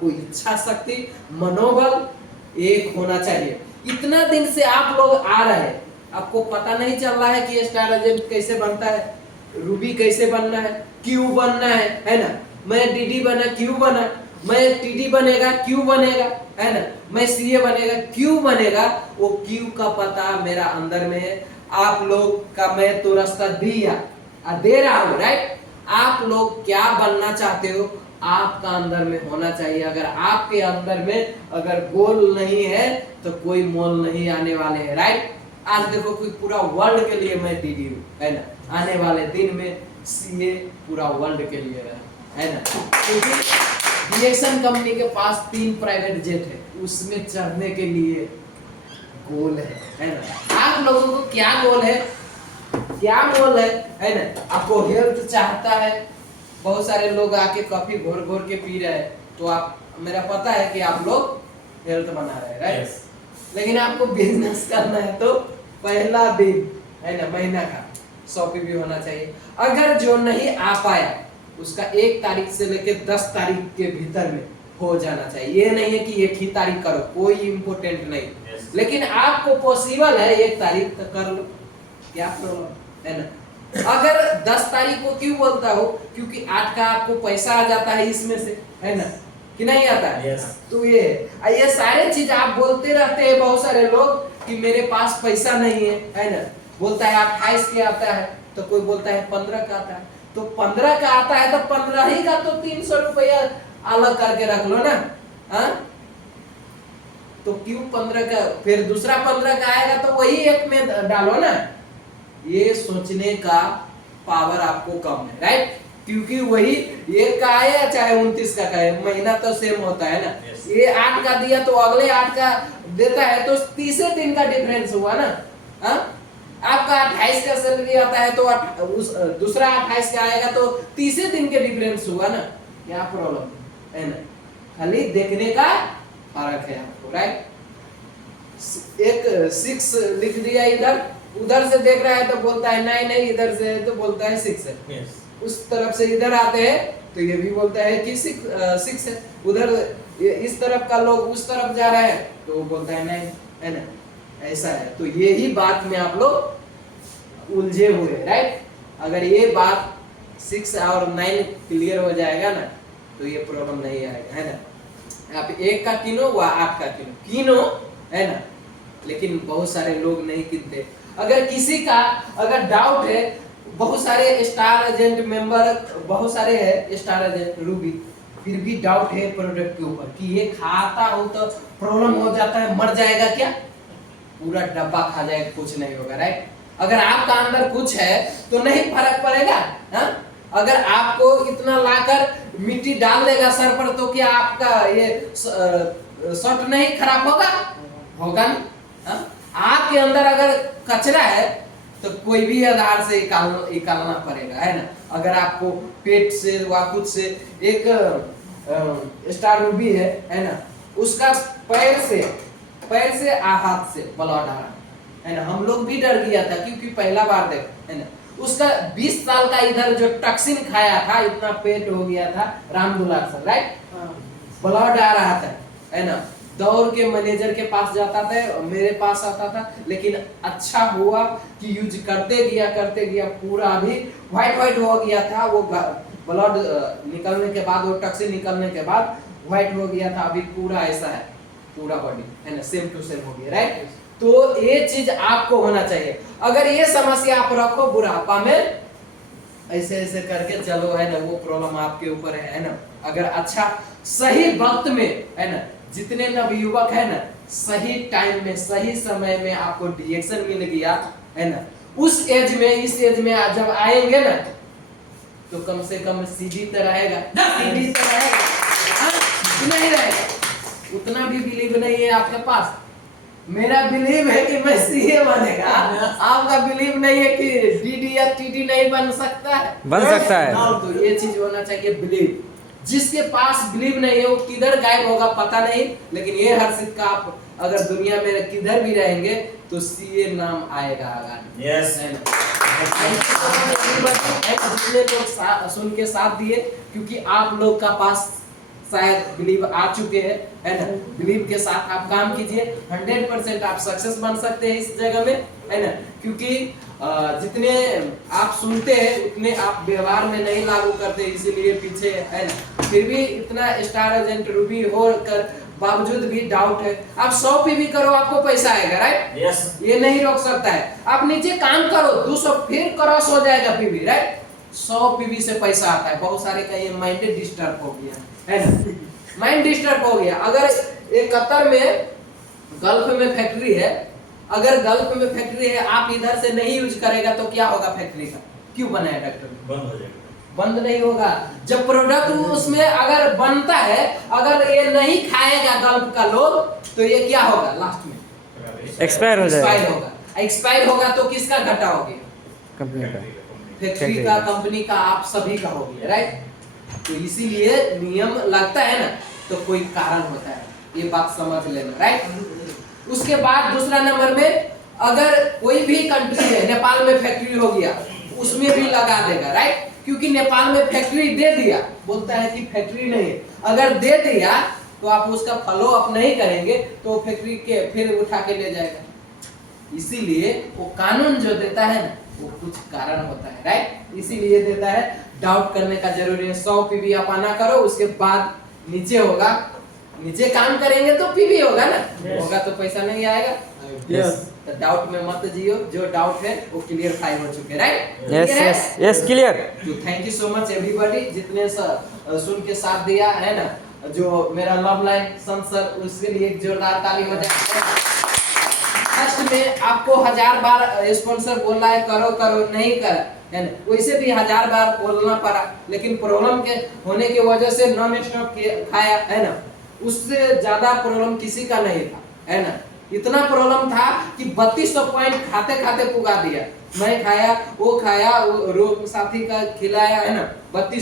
आपको इच्छा शक्ति, मनोबल एक होना चाहिए। इतना दिन से आप लोग आ रहे हैं, आपको पता नहीं चल रहा है कि स्टार एजेंट कैसे बनता है, रूबी कैसे बनना है, क्यों बनना है ना। मैं डीडी बना क्यों बना, मैं टीडी बनेगा क्यों बनेगा, है ना। मैं सीए बनेगा क्यों बनेगा, वो क्यों का पता मेरा अंदर में है। आप लोग का मैं तो रास्ता दे रहा हूँ, राइट। आप लोग क्या बनना चाहते हो आपका अंदर में होना चाहिए। अगर आपके अंदर में अगर गोल नहीं है तो कोई मोल नहीं आने वाले हैं, राइट। आज देखो कोई पूरा वर्ल्ड के लिए मैं डीडी हूँ, है ना। आने वाले दिन में सीए पूरा वर्ल्ड के लिए है ना। क्योंकि डीएक्सन कंपनी के पास 3 प्राइवेट जेट है, उसमें चढ़ने के लिए गोल है ना। आप लोगों को क्या गोल है, क्या गोल है ना। आपको हेल्थ चाहता है, बहुत सारे लोग आके कॉफी घोर घोर के पी रहे हैं, तो आप, मेरा पता है कि आप लोग हेल्थ बना रहे हैं, राइट। लेकिन आपको बिजनेस करना है तो पहला दिन है ना महीना का 100 पीवी होना चाहिए। अगर जो नहीं आ पाया उसका 1 तारीख से लेके 10 तारीख के भीतर में हो जाना चाहिए। ये नहीं है कि 1 ही तारीख करो, कोई इम्पोर्टेंट नहीं। लेकिन आपको पॉसिबल है 1 तारीख तक कर लो, क्या प्रॉब्लम है ना। अगर 10 तारीख को क्यों बोलता हो, क्योंकि 8 का आपको पैसा आ जाता है इसमें से, है ना, कि नहीं आता है। तो ये सारे चीज आप बोलते रहते हैं, बहुत सारे लोग कि मेरे पास पैसा नहीं है ना। बोलता है 28 के आता है, तो कोई बोलता है 15 का आता है। तो 15 का आता है तो 15 ही का तो 300 रुपया अलग करके रख लो ना, हाँ। तो क्यों 15 का, फिर दूसरा 15 का आएगा तो वही एक में डालो ना। ये सोचने का पावर आपको कम है, राइट। क्योंकि वही 1 का आए या चाहे 29 का आए, महीना तो सेम होता है ना। ये 8 का दिया तो अगले 8 का देता है, तो 30 दिन का डिफरेंस हुआ ना, हाँ। आपका 28 का सैलरी आता है तो दूसरा 28 का आएगा तो 30 दिन के डिफरेंस हुआ ना, क्या प्रॉब्लम है ना। खाली देखने का फर्क है आपको, राइट। एक 6 लिख दिया इधर, उधर से देख रहा है तो बोलता है नहीं इधर से है तो बोलता है 6 है। उस तरफ से इधर आते हैं तो ये भी बोलता है कि 6 है। उधर इस तरफ का लोग उस तरफ जा रहे हैं तो वो बोलता है नहीं, है ना। ऐसा है, तो यही बात में आप लोग उलझे हुए, राइट। अगर ये बात 6 और 9 क्लियर हो जाएगा ना तो ये प्रॉब्लम नहीं आएगा, है ना। आप 1 का कीनो व 8 का कीनो, है ना। लेकिन बहुत सारे लोग नहीं कीनते। अगर किसी का अगर डाउट है, बहुत सारे स्टार एजेंट मेंबर, बहुत सारे है स्टार एजेंट रूबी, फिर भी डाउट है प्रोडक्ट के ऊपर कि ये खाता हो तो प्रॉब्लम हो जाता है, मर जाएगा क्या, पूरा डब्बा खा जाएगा, कुछ नहीं होगा, राइट। अगर आपका अंदर कुछ है तो नहीं फर्क पड़ेगा, हाँ? अगर आपको इतना लाकर मिट्टी डाल देगा सर पर तो क्या आपका ये शर्ट नहीं खराब होगा ना, हाँ? आपके अंदर अगर कचरा है तो कोई भी आधार से निकालना पड़ेगा, है ना। अगर आपको पेट से व खुद से एक स्टार रूबी है ना, उसका पैर से हाथ से ब्लड आ रहा है ना। हम लोग भी डर गया था क्योंकि पहला बार देखा, है ना। उसका 20 साल का इधर जो टॉक्सिन खाया था, इतना पेट हो गया था राम दुलार सर, राइट। ब्लड आ रहा था, है ना। दौड़ के मैनेजर के पास जाता था, मेरे पास आता था, लेकिन अच्छा हुआ कि यूज करते गया पूरा अभी व्हाइट हो गया था। वो ब्लड निकलने के बाद, वो टॉक्सिन निकलने के बाद व्हाइट हो गया था। अभी पूरा ऐसा है, पूरा बॉडी, है ना, सेम टू सेम हो गया, राइट। तो ये चीज आपको होना चाहिए। अगर ये समस्या आप रखो बुढ़ापा में ऐसे करके चलो, है ना, वो प्रॉब्लम आपके ऊपर है ना। अगर अच्छा सही वक्त में, है ना, जितने नवयुवक है ना, सही टाइम में सही समय में आपको डीएक्शन मिल गया, है ना, उस एज में, इस एज में जब आएंगे ना तो कम से कम सीधी तो रहेगा, सीधी तो रहेगा, नहीं रहेगा। उतना भी बिलीव नहीं है आपके पास। मेरा बिलीव है कि मैं सीए बनेगा, आपका बिलीव नहीं है कि डीडी या टीटी नहीं बन सकता है, बन सकता है। तो ये चीज होना चाहिए बिलीव। जिसके पास बिलीव नहीं है वो किधर गायब होगा पता नहीं, लेकिन ये हर्षित का आप अगर दुनिया में किधर भी रहेंगे तो सीए नाम आएगा आगे। यस, जितने लोग सुन के साथ दिए, क्योंकि आप लोग का पास शायद बिलीव आ चुके हैं, है ना। बिलीव के साथ आप काम कीजिए, 100% आप सक्सेस बन सकते हैं इस जगह में, है ना। क्योंकि जितने आप सुनते हैं उतने आप व्यवहार में नहीं लागू करते, इसीलिए पीछे, है ना। फिर भी इतना स्टार एजेंट रूबी होकर बावजूद भी डाउट है। आप 100 पीवी करो, आपको पैसा आएगा, राइट। यस, ये नहीं रोक सकता है। आप नीचे काम करो, 200 फिर क्रॉस हो जाएगा पीवी, राइट। 100 पीवी से पैसा आता है। बहुत सारे का ये माइंड डिस्टर्ब हो गया, है ना। माइंड डिस्टर्ब हो गया। अगर एक कतर में गल्फ में फैक्ट्री है, अगर गल्फ में फैक्ट्री है, आप इधर से नहीं यूज करेगा तो क्या होगा फैक्ट्री का? क्यों बना है डॉक्टर? बंद हो जाएगा। बंद नहीं होगा। जब प्रोडक्ट उसमें अगर बनता है, अगर ये नहीं खाएगा गल्फ का लोग, तो ये क्या होगा लास्ट में? एक्सपायर हो जाएगा। एक्सपायर होगा। एक्सपायर होगा तो किसका घाटा हो गया? कंपनी का। फैक्ट्री का, कंपनी का, आप सभी का हो गया, राइट। तो इसीलिए नियम लगता है ना, तो कोई कारण होता है, ये बात समझ लेना, राइट। उसके बाद दूसरा नंबर में, अगर कोई भी कंट्री है, नेपाल में फैक्ट्री हो गया, उसमें भी लगा देगा, राइट। क्योंकि नेपाल में फैक्ट्री दे दिया, बोलता है कि फैक्ट्री नहीं है। अगर दे दिया तो आप उसका फॉलो अप नहीं करेंगे तो फैक्ट्री के फिर उठा के ले जाएगा। इसीलिए वो कानून जो देता है ना, वो कुछ कारण होता है, राइट। इसीलिए देता है, डाउट करने का जरूरी है। 100 पीवी आप आना करो, उसके बाद नीचे होगा, नीचे काम करेंगे तो पीवी होगा ना, होगा तो पैसा नहीं आएगा। यस, तो डाउट में मत जियो, जो डाउट है वो क्लियरफाई हो चुके, right. Yes, yes, yes, clear. तो thank you so much everybody, जितने सुन के साथ दिया है ना। जो मेरा लव लाइन संत सर, उसके लिए एक जोरदार ताली हो जाए। फर्स्ट में आपको 1000 बार स्पॉन्सर बोल रहा है करो करो, नहीं कर, है ना। वैसे भी 1000 बार बोलना पड़ा, लेकिन प्रॉब्लम के होने की वजह से नॉन स्टॉप खाया, है ना। उससे ज्यादा प्रॉब्लम किसी का नहीं था, है ना। इतना प्रॉब्लम था कि 3200 पॉइंट खाते खाते पुगा दिया। मैं खाया, वो खाया, वो साथी का खिलाया, है ना। 32